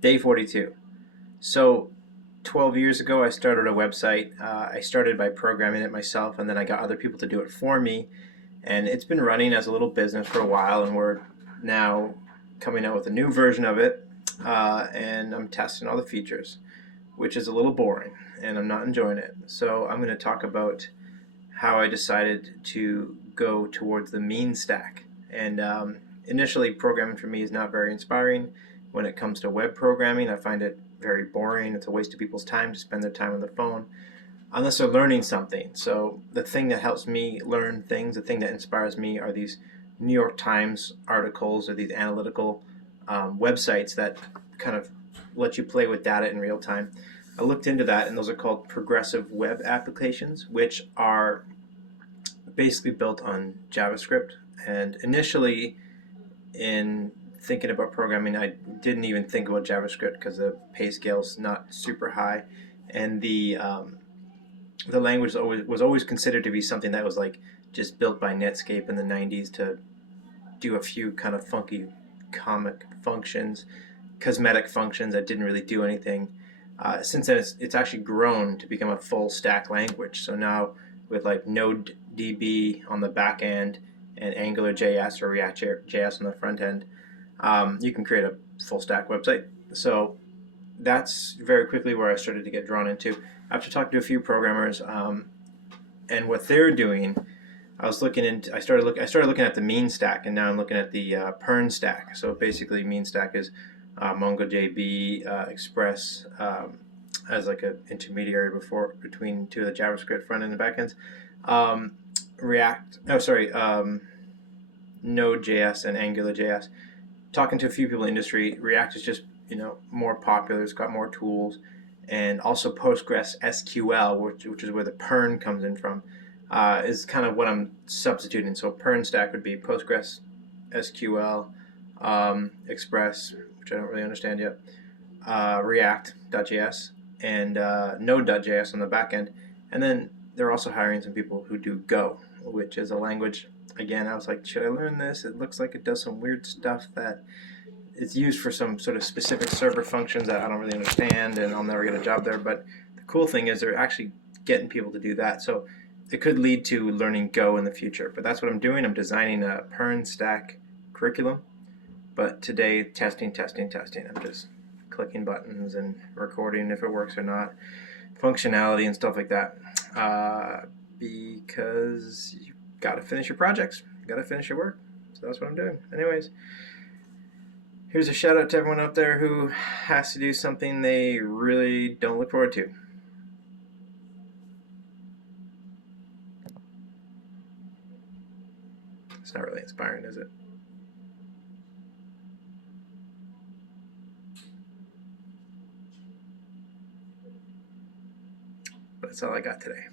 Day 42. So 12 years ago, I started a website. I started by programming it myself, and then I got other people to do it for me. And it's been running as a little business for a while, and we're now coming out with a new version of it. And I'm testing all the features, which is a little boring, and I'm not enjoying it. So I'm going to talk about how I decided to go towards the mean stack. And initially, programming for me is not very inspiring. When it comes to web programming, I find it very boring. It's a waste of people's time to spend their time on the phone unless they're learning something. So the thing that helps me learn things, the thing that inspires me, are these New York Times articles or these analytical websites that kind of let you play with data in real time. I looked into that, and those are called progressive web applications, which are basically built on JavaScript. And initially, in thinking about programming, I didn't even think about JavaScript because the pay scale's not super high, and the language was always considered to be something that was like just built by Netscape in the '90s to do a few kind of funky comic functions, cosmetic functions that didn't really do anything. Since then, it's actually grown to become a full stack language. So now with like NodeDB on the back end and AngularJS or React.js on the front end, you can create a full stack website. So that's very quickly where I started to get drawn into. After talking to a few programmers and what they're doing, I started looking at the mean stack, and now I'm looking at the Pern stack. So basically, mean stack is MongoDB Express as like an intermediary between two of the JavaScript front end and back ends. React, oh sorry, Node.js and AngularJS. Talking to a few people in the industry, React is just more popular. It's got more tools, and also Postgres SQL, which is where the Pern comes in from, is kind of what I'm substituting. So Pern stack would be Postgres SQL, Express, which I don't really understand yet, React.js, and Node.js on the back end. And then they're also hiring some people who do Go, which is a language. Again, I was like, should I learn this? It looks like it does some weird stuff that it's used for some sort of specific server functions that I don't really understand, and I'll never get a job there. But the cool thing is they're actually getting people to do that. So it could lead to learning Go in the future. But that's what I'm doing. I'm designing a Pern stack curriculum. But today, testing. I'm just clicking buttons and recording if it works or not, functionality and stuff like that. Because you got to finish your projects, you got to finish your work. So that's what I'm doing. Anyways, here's a shout out to everyone out there who has to do something they really don't look forward to. It's not really inspiring, is it? But that's all I got today.